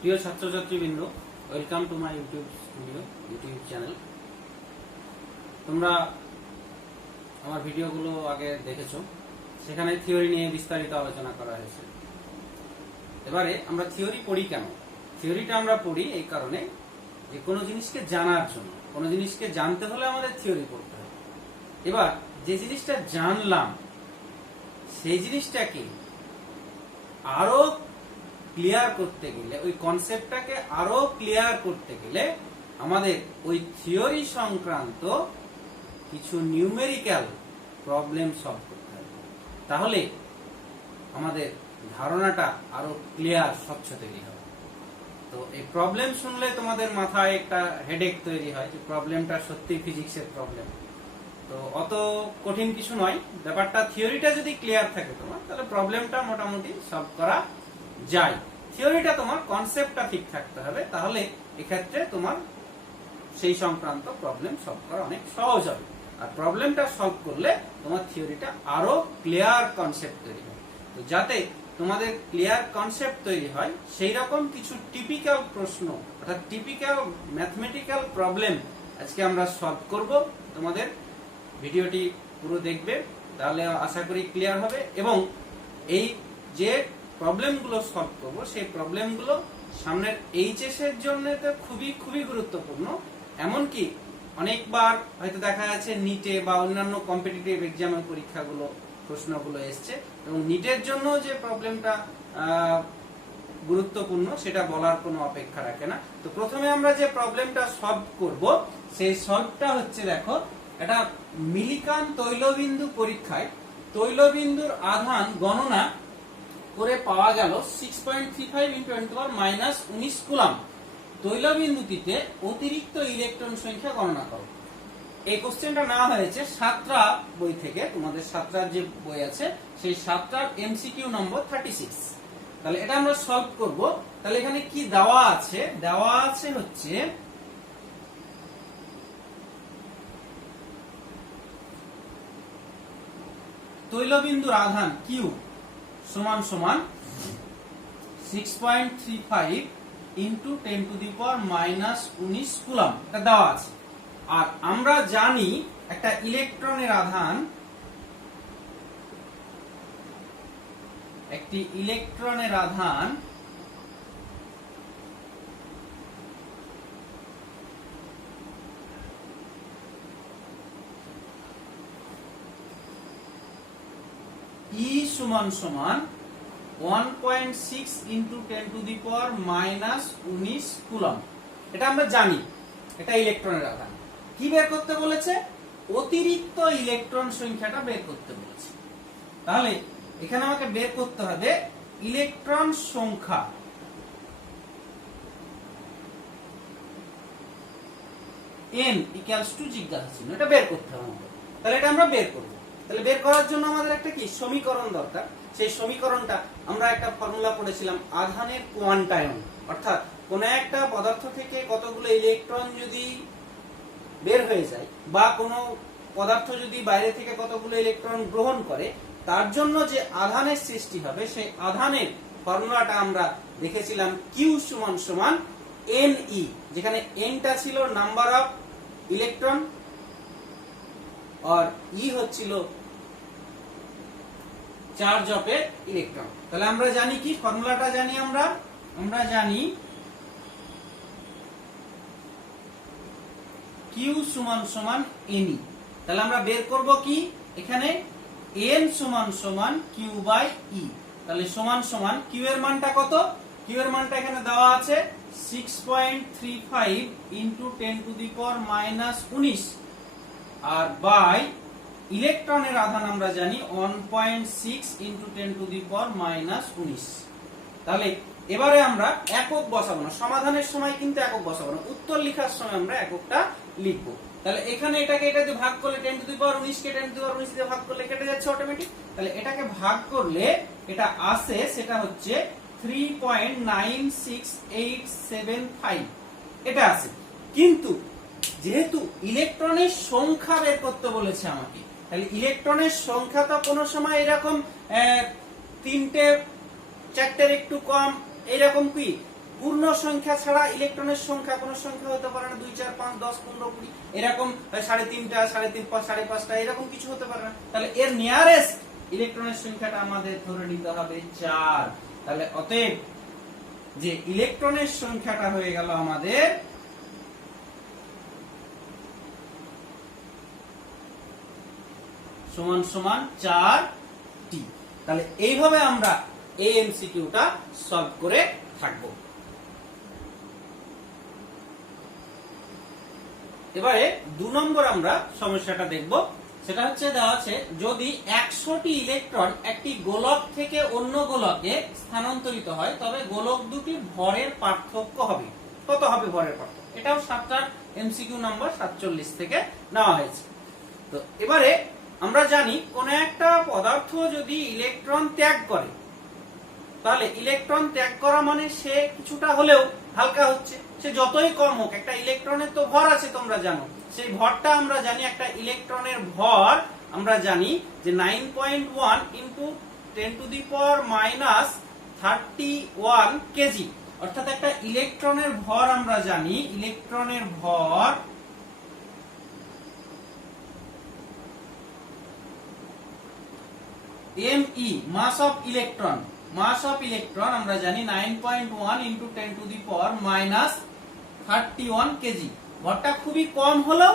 প্রিয় ছাত্রছাত্রীবৃন্দ, welcome to my YouTube channel. তোমরা আমার ভিডিওগুলো আগে দেখেছো, সেখানে থিওরি নিয়ে বিস্তারিত আলোচনা করা হয়েছে। এবারে আমরা থিওরি পড়ি কেন? থিওরিটা আমরা পড়ি এই কারণে যে কোনো জিনিসকে জানার জন্য, কোনো জিনিসকে জানতে হলে আমাদের থিওরি পড়তে হবে। এবার যে জিনিসটা জানলাম সেই জিনিসটাকে আরো ক্লিয়ার করতে গেলে, ওই কনসেপ্টটাকে আরো ক্লিয়ার করতে গেলে আমাদের ওই থিওরি সংক্রান্ত কিছু নিউমেরিক্যাল প্রবলেম সলভ করতে হবে। তাহলে আমাদের ধারণাটা আরো ক্লিয়ার, স্বচ্ছ তৈরি হবে। তো এই প্রবলেম শুনলে তোমাদের মাথায় একটা হেডেক তৈরি হয় যে প্রবলেমটা সত্যি ফিজিক্সের প্রবলেম। তো অত কঠিন কিছু নয় ব্যাপারটা। থিওরিটা যদি ক্লিয়ার থাকে তোমার, তাহলে প্রবলেমটা মোটামুটি সলভ করা যায়। থিওরিটা তোমার, কনসেপ্টটা ঠিক থাকতে হবে, তাহলে এক্ষেত্রে তোমার সেই সংক্রান্ত প্রবলেম সলভ করা অনেক সহজ হবে। আর প্রবলেমটা সলভ করলে তোমার থিওরিটা আরো ক্লিয়ার কনসেপ্ট তৈরি হয়। তো যাতে তোমাদের ক্লিয়ার কনসেপ্ট তৈরি হয়, সেই রকম কিছু টিপিক্যাল প্রশ্ন, অর্থাৎ টিপিক্যাল ম্যাথমেটিক্যাল প্রবলেম আজকে আমরা সলভ করব। তোমাদের ভিডিওটি পুরো দেখবে, তাহলে আশা করি ক্লিয়ার হবে। এবং এই যে প্রবলেমগুলো সলভ করব, সেই প্রবলেমগুলো সামনের এইচএস এর জন্য তো খুবই খুবই গুরুত্বপূর্ণ। এমনকি অনেকবার হয়তো দেখা যাচ্ছে নিটে বা অন্যান্য কম্পিটিটিভ এক্সামের পরীক্ষাগুলো প্রশ্নগুলো এসছে, এবং নিটের জন্য যে প্রবলেমটা গুরুত্বপূর্ণ সেটা বলার কোনো অপেক্ষা রাখে না। তো প্রথমে আমরা যে প্রবলেমটা সলভ করব, সেই সলভটা হচ্ছে, দেখো, এটা মিলিকান তৈলবিন্দু পরীক্ষায় তৈলবিন্দুর আধান গণনা করে পাওয়া গেল 6.35 × 10⁻⁻19 কুলম্ব। তৈলবিন্দুটিতে অতিরিক্ত ইলেকট্রন সংখ্যা গণনা করো। এই কোশ্চেনটা নেওয়া হয়েছে সাতরা বই থেকে। তোমাদের সাতরার যে বই আছে, সেই সাতরার এমসিকিউ নম্বর 36। তাহলে এটা আমরা সলভ করব। তাহলে এখানে কি দেওয়া আছে? দেওয়া আছে হচ্ছে তৈলবিন্দুর আধান কিউ সমান সমান 6.35 × 10⁻⁻19 কুলম্ব, এটা দেওয়া আছে। আর আমরা জানি একটা ইলেকট্রনের আধান, একটি ইলেকট্রনের আধান E সমান সমান 1.6 × 10⁻⁻19 কুলম্ব। এটা আমরা জানি, এটা ইলেকট্রনের আধান। কি বের করতে বলেছে? অতিরিক্ত ইলেকট্রন সংখ্যাটা বের করতে বলেছে। তাহলে এখানে আমাকে বের করতে হবে ইলেকট্রন সংখ্যা, n = জিজ্ঞাসা চিহ্ন, এটা বের করতে হবে আমাদের। তাহলে এটা আমরা বের করব। তাহলে বের করার জন্য আমাদের একটা কি সমীকরণ দরকার। সেই সমীকরণটা আমরা একটা ফর্মুলা পড়েছিলাম, আধানের কোয়ান্টায়ন। অর্থাৎ কোন একটা পদার্থ থেকে কতগুলো ইলেকট্রন যদি বের হয়ে যায়, বা কোনো পদার্থ যদি বাইরে থেকে কতগুলো ইলেকট্রন গ্রহণ করে, তার জন্য যে আধানের সৃষ্টি হবে, সেই আধানের ফর্মুলাটা আমরা দেখেছিলাম কিউ সমান সমান Ne, যেখানে nটা ছিল নাম্বার অফ ইলেকট্রন আর ই হচ্ছিল চার্জ অফ এ ইলেকট্রন। তাহলে আমরা জানি কি ফর্মুলাটা জানি, আমরা জানি কিউ সমান সমান Ne। তাহলে আমরা বের করব কি, এখানে n সমান সমান q/e। তাহলে সমান সমান কিউ এর মানটা কত? কিউ এর মানটা এখানে দেওয়া আছে 6.35 × 10⁻⁻19, আর বাই ইলেকট্রনের আধান আমরা জানি 1.6 × 10⁻⁻19। তাহলে এবারে আমরা একক বসাবো না, সমাধানের সময় কিন্তু একক বসাবো না, উত্তর লেখার সময় আমরা এককটা লিখবো। তাহলে এখানে এটাকে এটা দিয়ে ভাগ করলে 10⁻19 কে 10⁻19 দিয়ে ভাগ করলে কেটে যাচ্ছে অটোমেটিক। তাহলে এটাকে ভাগ করলে এটা আসে, সেটা হচ্ছে 3.96875, এটা আছে। কিন্তু যেহেতু ইলেকট্রনের সংখ্যা বের করতে বলেছে আমাকে, তাহলে ইলেকট্রনের সংখ্যা তো কোনো সময় এরকম 3টে 4টের একটু কম, এইরকম কি পূর্ণ সংখ্যা ছাড়া ইলেকট্রনের সংখ্যা কোন সংখ্যা হতে পারে না, 2 4 5 10 15 20 এরকম 3.5টা 3.5 5.5টা এরকম কিছু হতে পারে না। তাহলে এর নিয়ারেস্ট ইলেকট্রনের সংখ্যাটা আমাদের ধরে নিতে হবে 4। তাহলে অতএব যে ইলেকট্রনের সংখ্যাটা হয়ে গেল আমাদের সমান সমান 4টি। তাহলে এইভাবে আমরা এই এমসিকিউটা সলভ করে থাকব। এবারে 2 নম্বর আমরা সমস্যাটা দেখব। সেটা হচ্ছে দেওয়া আছে যদি 100টি ইলেকট্রন একটি গোলক থেকে অন্য গোলকে স্থানান্তরিত হয় তবে গোলক দুটির ভরের পার্থক্য হবে। কত হবে ভরের পার্থক্য? এটাও 7টার এমসিকিউ নাম্বার 47 থেকে নেওয়া হয়েছে। তো এবারে আমরা জানি কোন একটা পদার্থ যদি ইলেকট্রন ত্যাগ করে তাহলে ইলেকট্রন ত্যাগ করা মানে সে কিছুটা হলেও হালকা হচ্ছে, সে যতই কম হোক। একটা ইলেকট্রনের তো ভর আছে তোমরা জানো, সেই ভরটা আমরা জানি একটা ইলেকট্রনের ভর আমরা জানি যে 9.1 × 10⁻³ কেজি, অর্থাৎ একটা ইলেকট্রনের ভর আমরা জানি ইলেকট্রনের ভর me mass of electron আমরা জানি 9.1 × 10⁻³ কেজি। ভরটা খুবই কম হলেও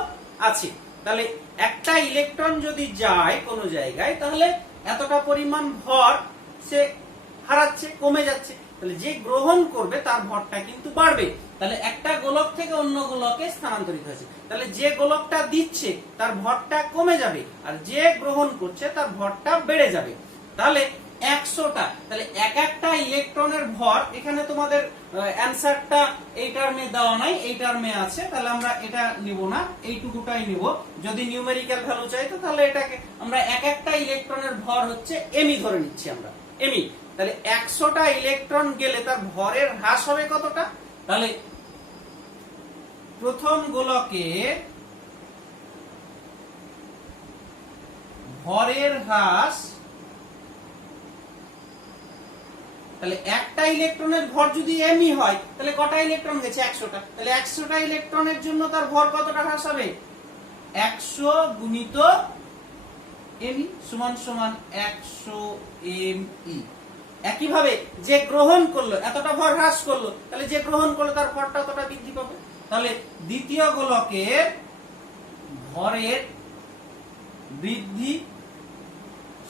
আছে। তাহলে একটা ইলেকট্রন যদি যায় কোনো জায়গায় তাহলে এতটা পরিমাণ ভর সে হারাচ্ছে, কমে যাচ্ছে। তাহলে যে গ্রহণ করবে তার ভরটা কিন্তু বাড়বে। তাহলে একটা গোলক থেকে অন্য গোলকে স্থানান্তরিত হয়েছে, তাহলে যে গোলকটা দিচ্ছে তার ভরটা কমে যাবে আর যে গ্রহণ করছে তার ভরটা বেড়ে যাবে। তাহলে 100টা, তাহলে এক একটা ইলেকট্রনের ভর, এখানে তোমাদের অ্যানসারটা এই টার্মে দেওয়া নাই, এই টার্মে আছে। তাহলে আমরা এটা নিব না, এইটুকুটাই নিব। যদি নিউমেরিক্যাল ভ্যালু চাইতো তাহলে এটাকে আমরা এক একটা ইলেকট্রনের ভর হচ্ছে এমই ধরে নিচ্ছি আমরা, এমই। তাহলে 100টা ইলেকট্রন গেলে তার ভরের হ্রাস হবে কতটা? তাহলে প্রথম গোলকের ভরের হ্রাস, তাহলে একটা ইলেকট্রনের ভর যদি এমই হয় তাহলে কটা ইলেকট্রন গেছে? 100টা। তাহলে 100টা ইলেকট্রনের জন্য তার ভর কতটা হ্রাস হবে? 100 × এমই সমান সমান 100 এমই। একইভাবে যে গ্রহণ করলো এতটা ভর হ্রাস করলো, তাহলে যে গ্রহণ করলো তার ভরটা ততটা বৃদ্ধি পাবে। তাহলে দ্বিতীয় গোলকের ভরের বৃদ্ধি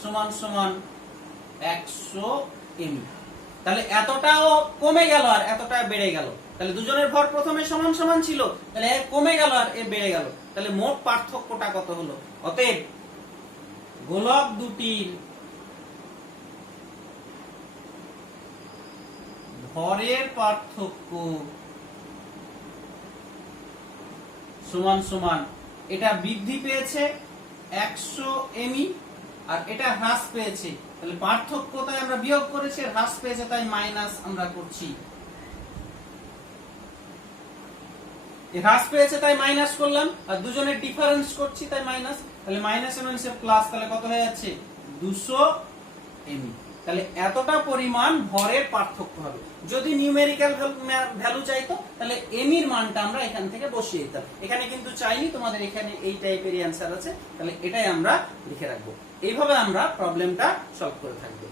সমান সমান 100 এমই। তাহলে এতটাও কমে গেল আর এতটা বেড়ে গেল। তাহলে দুজনের ভর প্রথমে সমান সমান ছিল, তাহলে এ কমে গেল আর এ বেড়ে গেল। তাহলে মোট পার্থক্যটা কত হলো? অতএব গোলক দুটির ভরের পার্থক্য সমান সমান, এটা বৃদ্ধি পেয়েছে 100 এমই আর এটা হ্রাস পেয়েছে, তাহলে পার্থক্য তাই আমরা বিয়োগ করেছি, হ্রাস পেয়েছে তাই মাইনাস আমরা করছি। হ্রাস পেয়েছে তাই মাইনাস করলাম আর দুজনের ডিফারেন্স করছি তাই মাইনাস। তাহলে মাইনাস এ মাইনাসে প্লাস, তাহলে কত হয়ে যাচ্ছে? 200 এমই। তাহলে এতটা পরিমাণ ভরের পার্থক্য হবে। যদি নিউমেরিক্যাল ভ্যালু চাইতো তাহলে এমির মানটা আমরা এখান থেকে বসিয়ে দিতাম। এখানে কিন্তু চাইনি, তোমাদের এখানে এই টাইপের অ্যানসার আছে, তাহলে এটাই আমরা লিখে রাখবো। এইভাবে আমরা প্রবলেমটা সলভ করে থাকবো।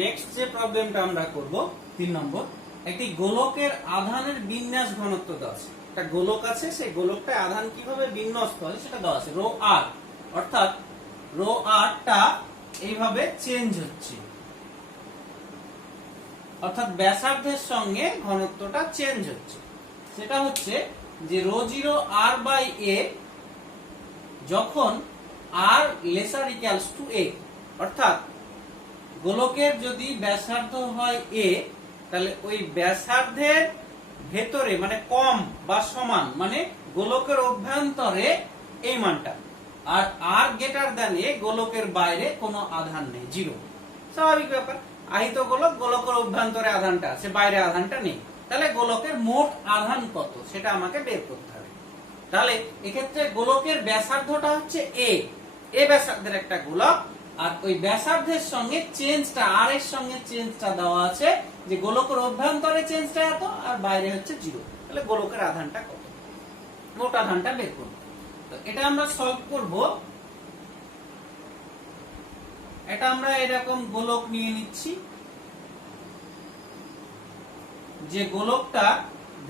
নেক্সট যে প্রবলেমটা আমরা করব 3 নম্বর, একটি গোলকের আধানের বিন্যাস ঘনত্ব দেওয়া আছে। একটা গোলক আছে, সেই গোলকটা আধান কিভাবে বিন্যস্ত হয় সেটা দেওয়া আছে। রো আর, অর্থাৎ রো আরটা এইভাবে চেঞ্জ হচ্ছে, অর্থাৎ ব্যাসার্ধের সঙ্গে ঘনত্বটা চেঞ্জ হচ্ছে। সেটা হচ্ছে যে রো 0 আর বাই এ যখন আর লেসার ইকুয়ালস টু এ, অর্থাৎ গোলকের যদি ব্যাসার্ধ হয় এ তাহলে ওই ব্যাসার্ধের ভেতরে মানে কম বা সমান, মানে গোলকের অভ্যন্তরে এই মানটা, আর আর গ্রেটার দ্যান এ গোলকের বাইরে কোনো আধান নেই, 0। স্বাভাবিক ব্যাপার, আহিত গোলক, গোলকের অভ্যন্তরে আধানটা আছে, বাইরে আধানটা নেই। তাহলে গোলকের মোট আধান কত সেটা আমাকে বের করতে হবে। তাহলে এক্ষেত্রে গোলকের ব্যাসার্ধটা হচ্ছে এ ব্যাসার্ধের একটা গোলক, আর ওই ব্যাসার্ধের সঙ্গে চেঞ্জটা আর এর সঙ্গে চেঞ্জটা দেওয়া আছে, যে গোলকের অভ্যন্তরে চেঞ্জটা এত আর বাইরে হচ্ছে 0। তাহলে গোলকের আধানটা কত, মোট আধানটা বের করব। তো এটা আমরা সলভ করব। এটা আমরা এরকম গোলক নিয়ে নিচ্ছি, যে গোলকটা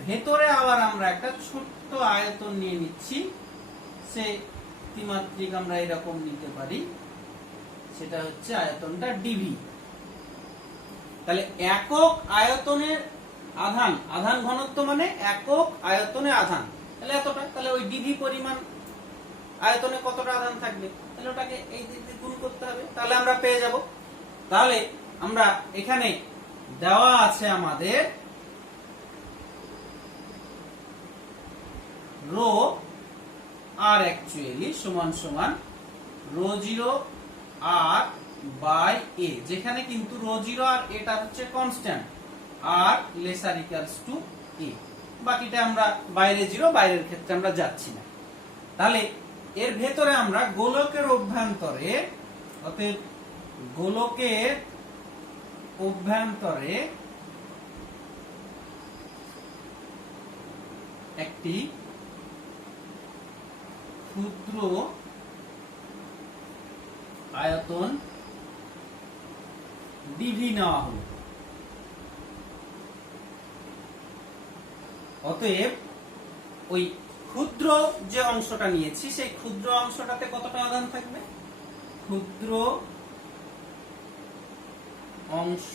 ভেতরে আবার আমরা একটা ছোট্ট আয়তন নিয়ে নিচ্ছি, সে ত্রিমাত্রিক আমরা এরকম নিতে পারি, সেটা হচ্ছে আয়তনটা ডিভি। তাহলে একক আয়তনের আধান, আধান ঘনত্ব মানে একক আয়তনে আধান, তাহলে এতটা, তাহলে ওই ডিভি পরিমাণ আয়তনে কতটা আধান থাকবে, তাহলে ওটাকে এই দিকে গুণ করতে হবে, তাহলে আমরা পেয়ে যাব। তাহলে আমরা এখানে দেওয়া আছে আমাদের রো আর অ্যাকচুয়ালি সমান সমান রো 0 আর বাই এ, যেখানে কিন্তু রো 0 আর এটা হচ্ছে কনস্ট্যান্ট, আর লেসার ইকুয়ালস টু এ। বাকিটা আমরা বাইরে 0, বাইরের ক্ষেত্রে আমরা যাচ্ছি না। তাহলে এর ভেতরে আমরা গোলকের অভ্যন্তরে, অতএব গোলকের অভ্যন্তরে একটি ক্ষুদ্র আয়তন ডিভি নেওয়া হলো। অতএব ওই ক্ষুদ্র যে অংশটা নিয়েছি, সেই ক্ষুদ্র অংশটাতে কতটা আধান থাকবে, ক্ষুদ্র অংশ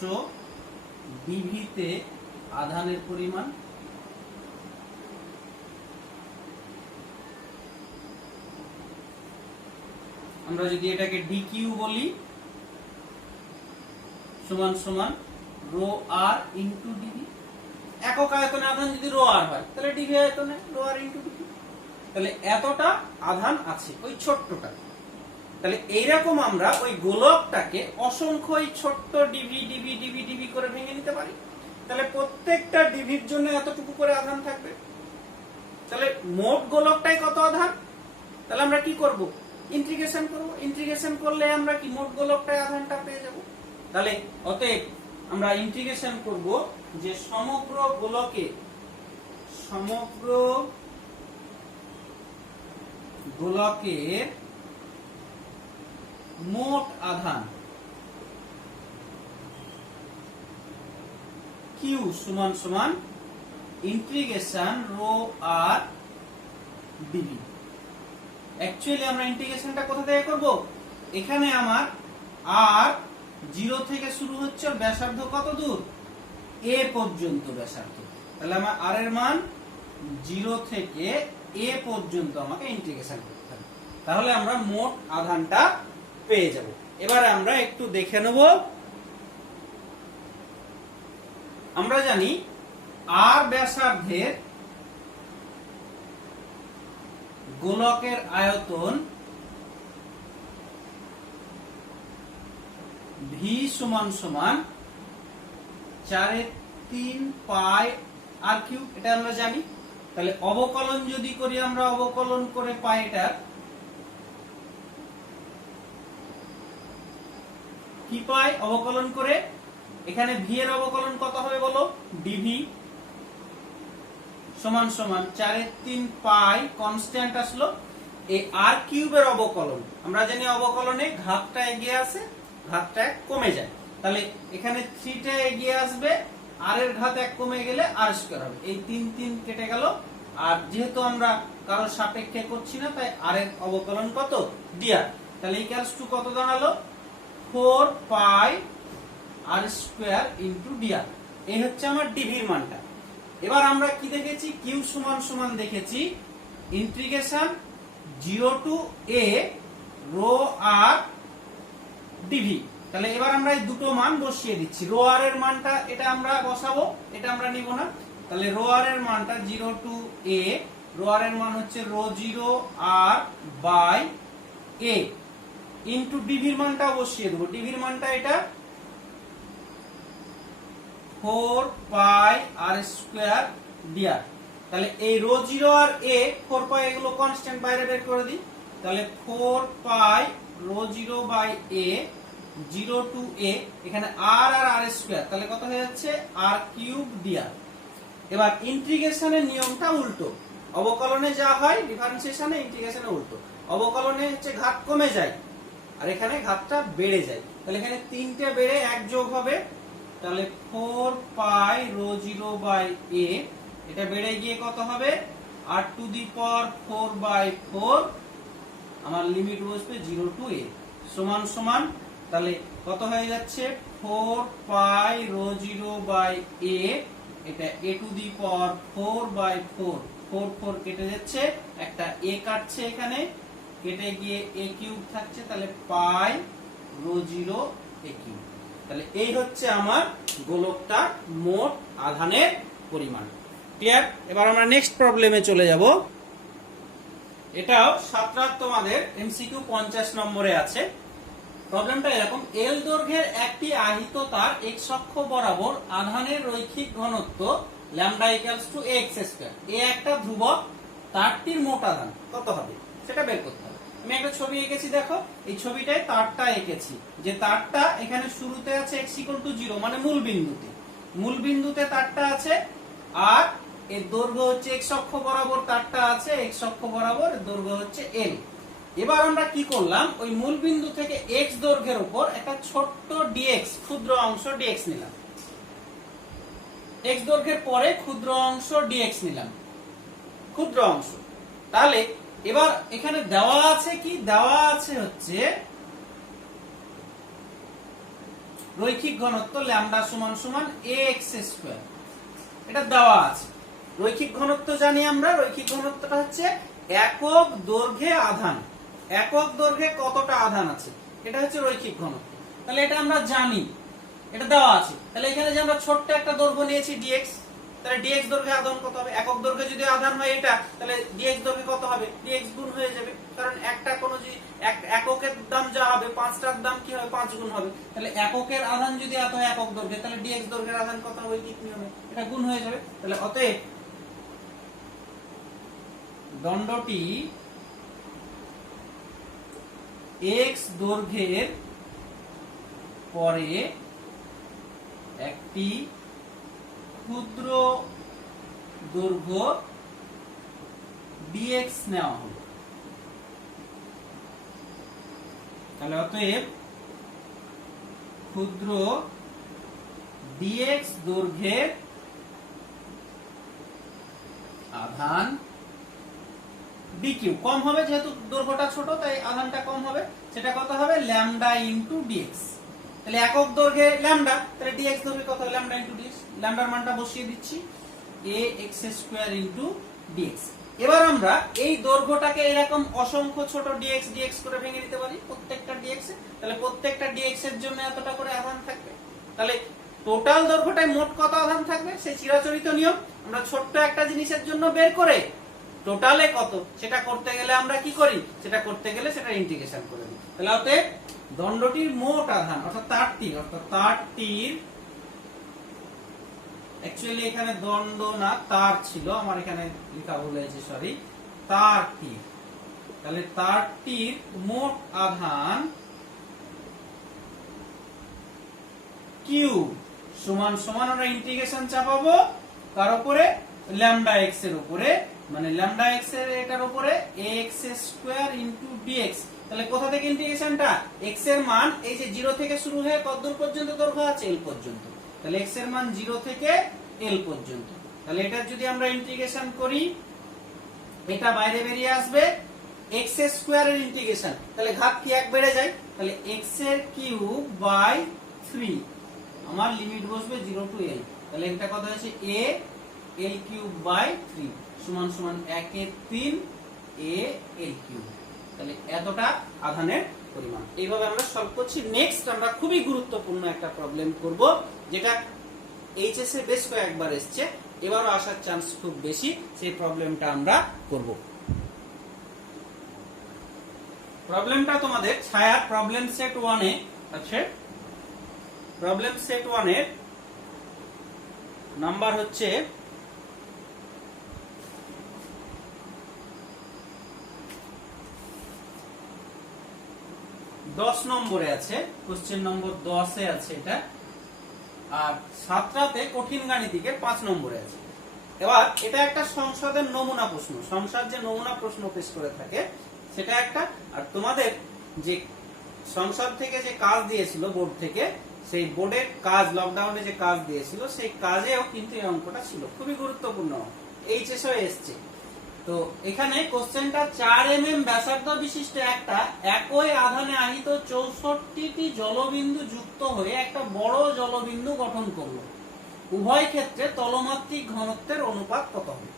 ডিভিতে আধানের পরিমাণ আমরা যদি এটাকে ডিকিউ বলি, সমান সমান রো আর ইনটু ডিভি। একক আয়তনে আধান যদি রো আর হয়, তাহলে ডিভি আয়তনে রো আর ইনটু ডিভি। তাহলে এতটা আধান আছে ওই ছোট্টটা। তাহলে এইরকম আমরা ওই গোলকটাকে অসংখ্য ওই ছোট্ট ডিভি ডিভি ডিভি ডিভি করে ভেঙে নিতে পারি। তাহলে প্রত্যেকটা ডিভির জন্য এতটুকু করে আধান থাকবে। তাহলে মোট গোলকটাই কত আধান, তাহলে আমরা কি করব, ইন্টিগ্রেশন করব। ইন্টিগ্রেশন করলে আমরা কি মোট গোলকটাই আধানটা পেয়ে যাব। তাহলে অতএব আমরা ইন্টিগ্রেশন করব যে সমগ্র গোলকের মোট আধান কিউ সমান সমান ইন্টিগ্রেশন রো আর ডিভি। অ্যাকচুয়ালি আমরা ইন্টিগ্রেশনটা কোথা থেকে করব, এখানে আমার আর 0 থেকে শুরু হচ্ছে, ব্যাসার্ধ কত দূর, এ পর্যন্ত ব্যাসার্ধ। তাহলে আমার আর এর মান 0 থেকে এ পর্যন্ত আমাকে ইন্টিগ্রেশন করতে হবে। তাহলে আমরা মোট আধানটা পেয়ে যাব। এবারে আমরা একটু দেখে নেব। আমরা জানি আর ব্যাসার্ধের গোলকের আয়তন ভি সমান সমান 4/3 পাই আর কিউব, এটা আমরা জানি। তাহলে অবকলন যদি করি, আমরা অবকলন করে পাই এটা কি পাই, অবকলন করে এখানে ভি এর অবকলন কত হবে বলো, ডিভি সমান সমান 4/3 পাই, কনস্ট্যান্ট আসলো। এই আর কিউবের অবকলন আমরা জানি, অবকলনে ঘাতটা এগিয়ে আসে, ঘাতটা কমে যায়। তাহলে এখানে 3 টা এগিয়ে আসবে, আর এর ঘাত 1 কমে গেলে আর স্কয়ার হবে। এই 3 3 কেটে গেল, আর যেহেতু আমরা কারোর সাপেক্ষে করছি না, তাই আর এর অবকলন কত, ডিআর। তাহলে ইকুয়ালস টু কত দাঁড়ালো, 4 pi r square into DR. এই হচ্ছে আমার ডিভির মানটা। এবার আমরা কি দেখেছি, কিউ সমান সমান দেখেছি ইন্টিগ্রেশন 0 টু a রো আর ডিভি। তাহলে এবার আমরা এই দুটো মান বসিয়ে দিচ্ছি। রো আর এর মানটা এটা আমরা বসাবো, এটা আমরা নিব না। তাহলে রো আর এর মানটা 0 টু a, রো আর এর মান হচ্ছে রো 0 আর বাই a ইনটু ডিভির মানটা বসিয়ে দেবো। ডিভির মানটা এটা 4 পাই আর স্কয়ার ডিআর। তাহলে এই রো 0 আর a 4 পাই এগুলো কনস্ট্যান্ট, বাইরে বের করে দিই। তাহলে 4 pi rho 0 by a 0 to a, এখানে r আর r স্কয়ার, তাহলে কত হয়ে যাচ্ছে r কিউব dr। এবার ইন্টিগ্রেশনের নিয়মটা উল্টো, অবকলনে যা হয় ডিফারেন্সিয়েশনে ইন্টিগ্রেশনে উল্টো। অবকলনে হচ্ছে ঘাত কমে যায় আর এখানে ঘাতটা বেড়ে যায়, তাহলে এখানে 3টে বেড়ে 1 যোগ হবে, তাহলে 4 পাই রো 0 বাই a, এটা বেড়ে গিয়ে কত হবে r to the power 4 by 4, আমার লিমিট বসবে 0 টু a সমান সমান, তাহলে কত হয়ে যাচ্ছে 4 পাই রো 0 বাই a, এটা a to the power 4 by 4, 4 4 কেটে যাচ্ছে, একটা a কাটছে এখানে, কেটে গিয়ে a কিউব থাকছে, তাহলে পাই রো 0 a কিউব। তাহলে এই হচ্ছে আমার গোলকটার মোট আধানের পরিমাণ। ক্লিয়ার? এবার আমরা নেক্সট প্রবলেমে চলে যাব। এটাও 7 রাত তোমাদের এমসিকিউ 50 নম্বরে আছে। প্রবলেমটা এরকম, এল দৈর্ঘ্যের একটি আহিত তার x অক্ষ বরাবর আধানের রৈখিক ঘনত্ব lambda equals to x square, a একটা ধ্রুবক, তারটির মোট আধান কত হবে সেটা বের করতে হবে। আমি একটা ছবি এঁকেছি, দেখো এই ছবিটায় তারটা এঁকেছি, যে তারটা এখানে শুরুতে আছে x ইকুয়াল টু 0 মানে মূল বিন্দুতে তারটা আছে, আর এর দৈর্ঘ্য হচ্ছে x অক্ষ বরাবর তারটা আছে, x অক্ষ বরাবর এর দৈর্ঘ্য হচ্ছে l। এবার আমরা কি করলাম, ওই মূল বিন্দু থেকে x দৈর্ঘ্যের উপর একটা ছোট্ট dx ক্ষুদ্র অংশ dx নিলাম, x দৈর্ঘ্যের পরে ক্ষুদ্র অংশ dx নিলাম, ক্ষুদ্র অংশ। তাহলে এবার এখানে দেওয়া আছে কি, দেওয়া আছে হচ্ছে রৈখিক ঘনত্ব ল্যামডা সমান সমান ax স্কয়ার, এটা দেওয়া আছে। রৈখিক ঘনত্ব জানি আমরা, রৈখিক ঘনত্বটা হচ্ছে একক দৈর্ঘ্যে আধান, একক দৈর্ঘ্যে কতটা আধান আছে, এটা হচ্ছে রৈখিক ঘনত্ব। তাহলে এটা আমরা জানি, এটা দেওয়া আছে। তাহলে এখানে যে আমরা ছোট্ট একটা দৈর্ঘ্য নিয়েছি dx, তাহলে dx দৈর্ঘ্যে আধান কত হবে, একক দৈর্ঘ্যে যদি আধান হয় এটা, তাহলে dx দৈর্ঘ্যে কত হবে, dx গুণ হয়ে যাবে, কারণ একটা কোনো যদি এককের দাম যা হবে 5টার দাম কি হবে 5 গুণ হবে, তাহলে এককের আধান যদি এত হয় একক দৈর্ঘ্যে, তাহলে dx দৈর্ঘ্যের আধান কত হবে কি নিয়মে, এটা গুণ হয়ে যাবে। তাহলে অতএব দণ্ডটি x দৈর্ঘ্যের পরে একটি ক্ষুদ্র দৈর্ঘ্য dx নেওয়া হলো। তাহলে অতএব ক্ষুদ্র dx দৈর্ঘ্যের আধান dq কম হবে, যেহেতু দৈর্ঘ্যটা ছোট তাই আধানটা কম হবে, সেটা কত হবে ল্যামডা ইনটু dx। তাহলে একক দৈর্ঘ্যে ল্যামডা, তাহলে dx দৈর্ঘ্যে কত হবে ল্যামডা ইনটু dx, ল্যামডার মানটা বসিয়ে দিচ্ছি ax স্কয়ার ইনটু dx। এবার আমরা এই দৈর্ঘ্যটাকে এরকম অসংখ্য ছোট dx dx করে ভেঙে দিতে পারি প্রত্যেকটা dx এ, তাহলে প্রত্যেকটা dx এর জন্য এতটা করে আধান থাকবে। তাহলে টোটাল দৈর্ঘ্যটায় মোট কত আধান থাকবে, সেই চিরাচরিত নিয়ম আমরা ছোট্ট একটা জিনিসের জন্য বের করে টোটালে কত সেটা করতে গেলে আমরা কি করি, সেটা করতে গেলে সেটা ইন্টিগ্রেশন করে দিই। তাহলে অতএব দণ্ডটির মোট আধান অর্থাৎ তারটির অ্যাকচুয়ালি এখানে দণ্ড না তার ছিল, আমার এখানে লেখা ভুল হয়েছে, সরি, তারটির, তাহলে তারটির মোট আধান কিউ সমান সমান আমরা ইন্টিগ্রেশন চাপাবো কার উপরে, ল্যামডা x এর উপরে, মানে ল্যামডা x এর এটার উপরে ax স্কয়ার ইনটু dx। তাহলে কোথা থেকে ইন্টিগ্রেশনটা, x এর মান এই যে 0 থেকে শুরু হয়ে কতদূর পর্যন্ত দৈর্ঘ্য আছে l পর্যন্ত, তাহলে x এর মান 0 থেকে l পর্যন্ত। তাহলে এটা যদি আমরা ইন্টিগ্রেশন করি এটা বাইরে বেরিয়ে আসবে x স্কয়ার এর ইন্টিগ্রেশন, তাহলে ঘাত কি এক বেড়ে যায়, তাহলে x এর কিউব বাই 3, আমার লিমিট বসবে 0 টু l, তাহলে এটা কত হচ্ছে a l কিউব বাই 3 সমান সমান 1 এর 3 a l কিউব। তাহলে এতটা আধানের পরিমাণ। এইভাবে আমরা সলভ করছি। নেক্সট আমরা খুবই গুরুত্বপূর্ণ একটা প্রবলেম করব, যেটা এইচএস এ বেশ কয়েকবার এসেছে, এবারও আসার চান্স খুব বেশি, সেই প্রবলেমটা আমরা করব। প্রবলেমটা তোমাদের ছায়া প্রবলেম সেট 1 এ আছে। প্রবলেম সেট 1 এর নাম্বার হচ্ছে 4 10 নম্বরে আছে, কোশ্চেন নম্বর 10 আছে এটা, আর 7টাতে কঠিন গাণিতিকের 5 নম্বরে আছে। এবার এটা একটা সংসদের নমুনা প্রশ্ন, সংসদ যে নমুনা প্রশ্ন পেশ করে থাকে সেটা একটা, আর তোমাদের যে সংসদ থেকে যে কাজ দিয়েছিল বোর্ড থেকে, সেই বোর্ডের কাজ, লকডাউনে যে কাজ দিয়েছিল সেই কাজেও কিন্তু এই অঙ্কটা ছিল, খুবই গুরুত্বপূর্ণ, এইচএসও এসছে। তো এখানে কোশ্চেনটা 4 mm ব্যাসার্ধ বিশিষ্ট একটা একই আধানে আহিত 64টি জলবিন্দু যুক্ত হয়ে একটা বড় জলবিন্দু গঠন করলো, উভয় ক্ষেত্রে তলমাত্রিক ঘনত্বের অনুপাত কত হবে?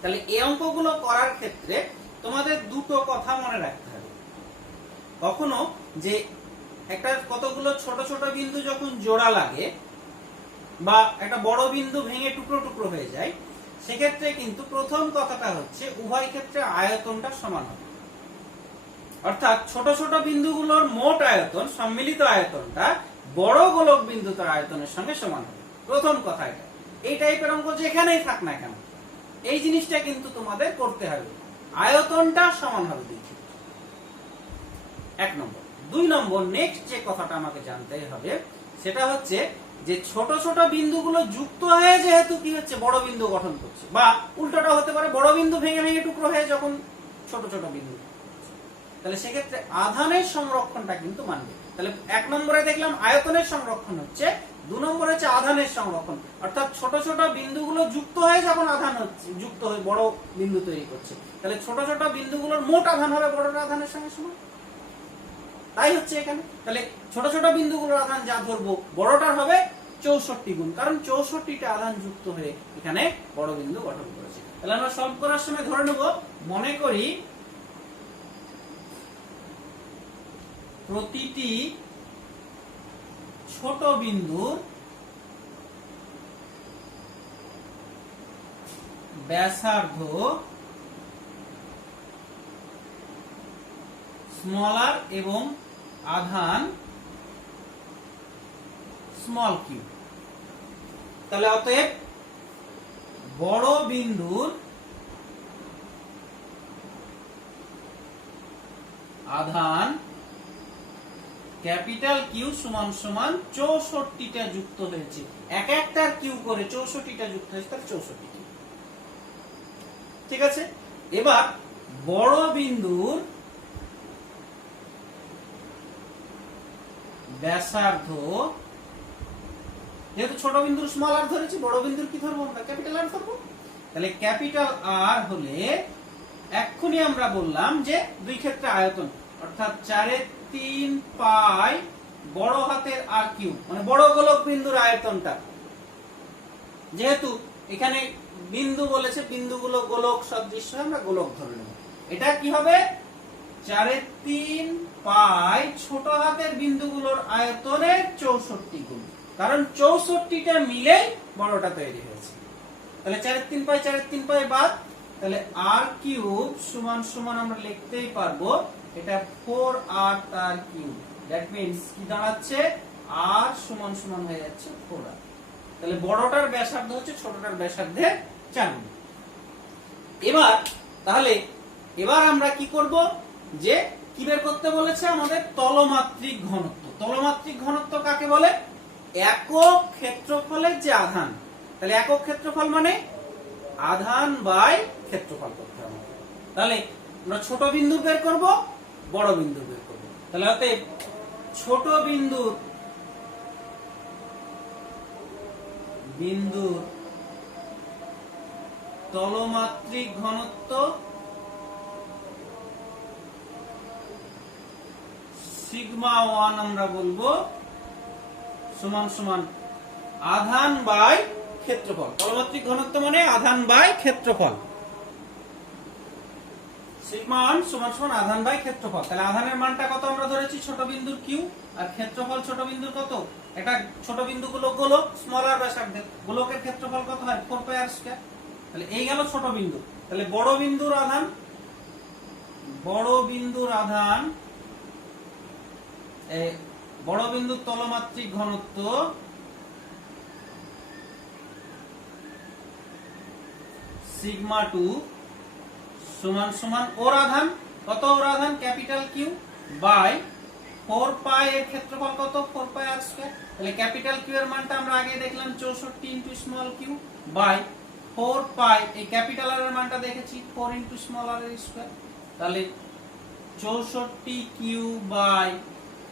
তাহলে এই অঙ্কগুলো করার ক্ষেত্রে তোমাদের দুটো কথা মনে রাখতে হবে। কখনো যে একটা কতগুলো ছোট ছোট বিন্দু যখন জোড়া লাগে বা একটা বড় বিন্দু ভেঙে টুকরো টুকরো হয়ে যায়, সেক্ষেত্রে কিন্তু প্রথম কথাটা হচ্ছে উভয় ক্ষেত্রে আয়তনটা সমান হবে। অর্থাৎ ছোট ছোট বিন্দুগুলোর মোট আয়তন, সম্মিলিত আয়তনটা বড় গোলক বিন্দুর আয়তনের সঙ্গে সমান হবে। প্রথম কথা এটা, এই টাইপের অঙ্ক যেখানেই থাক না কেন এই জিনিসটা কিন্তু তোমাদের করতে হবে, আয়তনটা সমান হবে দুই ক্ষেত্রে। 1 নম্বর। 2 নম্বর, নেক্সট যে কথাটা আমাকে জানতেই হবে সেটা হচ্ছে যে ছোট ছোট বিন্দুগুলো যুক্ত হয়ে যেহেতু কি হচ্ছে বড় বিন্দু গঠন করছে, বা উল্টোটা হতে পারে বড় বিন্দু ভেঙে ভেঙে টুকরো হয়ে যখন ছোট ছোট বিন্দু, তাহলে সেক্ষেত্রে আধানের সংরক্ষণটা কিন্তু মানবে। তাহলে 1 নম্বরে দেখলাম আয়তনের সংরক্ষণ হচ্ছে, 2 নম্বরে হচ্ছে আধানের সংরক্ষণ, অর্থাৎ ছোট ছোট বিন্দুগুলো যুক্ত হয়ে যখন আধান হচ্ছে, যুক্ত হয়ে বড় বিন্দু তৈরি করছে, তাহলে ছোট ছোট বিন্দুগুলোর মোট আধান হবে বড় আধানের সঙ্গে সমান। তাই হচ্ছে এখানে, তাহলে ছোট ছোট বিন্দুগুলোর আধান যা ধরবো বড়টার হবে 64 গুণ, কারণ 64টা আধান যুক্ত হয়ে এখানে বড় বিন্দু গঠন করেছে। তাহলে আমরা সলভ করার সময় ধরে নেব, মনে করি প্রতিটি ছোট বিন্দুর ব্যাসার্ধ স্মলার এবং আধান স্মল কিউ। তাহলে অতএব বড় বিন্দুর আধান ক্যাপিটাল কিউ সমান সমান 64টা যুক্ত হয়েছে, এক একটার কিউ করে 64টা যুক্ত হয়েছে, তাহলে 64 কিউ। ঠিক আছে, এবার বড় বিন্দুর ব্যাসার্ধ, যেহেতু ছোট বিন্দুর স্মল আর ধরেছি, বড় বিন্দুর কি ধরবো আমরা? ক্যাপিটাল আর ধরবো। তাহলে ক্যাপিটাল আর হলে এক্ষুনি আমরা বললাম যে দুই ক্ষেত্রে আয়তন, অর্থাৎ 4/3 পাই বড় হাতের আর কিউ, মানে বড় গোলক বিন্দুর আয়তনটা, যেহেতু এখানে বিন্দু বলেছে, বিন্দুগুলো গোলক সদৃশ, আমরা গোলক ধরে নেব। এটা কি হবে? 4/3 পাই ছোট হাতের বিন্দুগুলোর আয়তনের 64 গুণ, কারণ 64টা মিলে বড়টা তৈরি হয়েছে। তাহলে 4/3 পাই 4/3 পাই বাদ, তাহলে আর কিউব সমান সমান আমরা লিখতেই পারবো এটা 4r তার কিউব। দ্যাট মিন্স কি দাঁড়াচ্ছে? আর সমান সমান হয়ে যাচ্ছে 4r। তাহলে বড়টার ব্যাসার্ধ হচ্ছে ছোটটার ব্যাসার্ধের 4 গুণ। এবার আমরা কি করব, যে কি বের করতে বলেছে আমাদের? তলমাত্রিক ঘনত্ব। তলমাত্রিক ঘনত্ব কাকে বলে? একক ক্ষেত্রফলের যে আধান। তাহলে একক ক্ষেত্রফল মানে আধান বাই ক্ষেত্রফল করতে হবে। তাহলে আমরা ছোট বিন্দু বের করব, বড় বিন্দু বের করব। তাহলে অতএব ছোট বিন্দুর তলমাত্রিক ঘনত্ব সিগমা 1 আমরা বলবো সমান সমান আধান বাই ক্ষেত্রফল। তলমাত্রিক ঘনত্ব মানে আধান বাই ক্ষেত্রফল। সিগমা 1 সমান সমান আধান বাই ক্ষেত্রফল। তাহলে আধানের মানটা কত আমরা ধরেছি? ছোট বিন্দুর কিউ, আর ক্ষেত্রফল ছোট বিন্দুর কত? এটা ছোট বিন্দুগুলো গোলক, স্মলার ব্যাসার্ধের, গোলকের ক্ষেত্রফল কত হয়? 4 পাই আর স্কয়ার। তাহলে এই গেল ছোট বিন্দু। তাহলে বড় বিন্দুর বড় বিন্দুর তলমাত্রিক ঘনত্ব সিগমা 2 সমান সমান ওর আধান কত? ওর আধান ক্যাপিটাল কিউ বাই 4 পাই এর ক্ষেত্রফল কত 4 পাই আর স্কয়ার তাহলে ক্যাপিটাল কিউ এর মানটা আমরা আগে দেখলাম 64 ইনটু স্মল কিউ বাই 4 পাই এই ক্যাপিটাল আর এর মানটা দেখেছি 4 ইনটু স্মল আর এর স্কয়ার তাহলে 64 Q by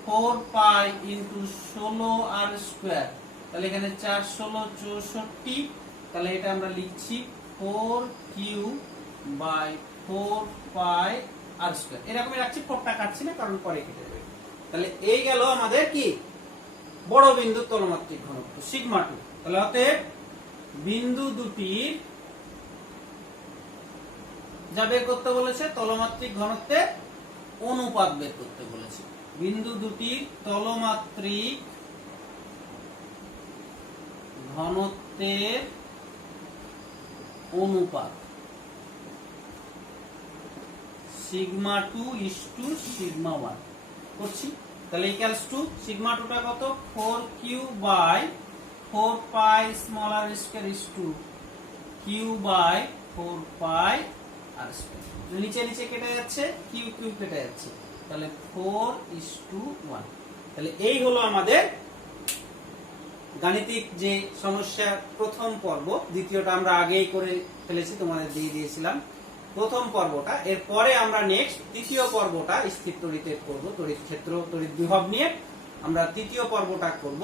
4 pi into 16 r square তাহলে এখানে 4 16 64 তাহলে এটা আমরা লিখছি 4 Q by 4 pi r square এরকমই রাখছি 4টা কাটছি না কারণ পরে কেটে যাবে তাহলে এই গেল আমাদের কি বড় বিন্দু তলমাত্রিক ঘনত্ব সিগমা 2 তাহলে অতএব বিন্দু দুটির যা বের করতে বলেছে তলমাত্রিক ঘনত্বের অনুপাত বের করতে বলেছে বিন্দু দুটির তলমাত্রিক ঘনত্বের অনুপাত সিগমা 2 ইস টু সিগমা 1 করছি তাহলে ইকুয়ালস টু সিগমা 2 টা কত 4 Q by 4 pi small r square is to Q by 4 pi r square নিচে নিচে কেটে যাচ্ছে কিউ কিউ কেটে যাচ্ছে তাহলে 4 ইস টু 1 তাহলে এই হলো আমাদের গাণিতিক যে সমস্যা প্রথম পর্ব দ্বিতীয়টা আমরা আগেই করে ফেলেছি তোমাদের দিয়ে দিয়েছিলাম প্রথম পর্বটা এরপরে আমরা নেক্সট তৃতীয় পর্বটা স্থির তড়িতের করব তড়িৎ ক্ষেত্র তড়িৎ বিভব নিয়ে আমরা তৃতীয় পর্বটা করব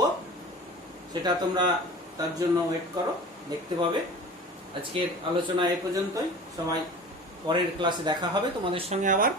সেটা তোমরা তার জন্য ওয়েট করো দেখতে পাবে আজকের আলোচনা এই পর্যন্তই সবাই পরের ক্লাসে দেখা হবে তোমাদের সঙ্গে আবার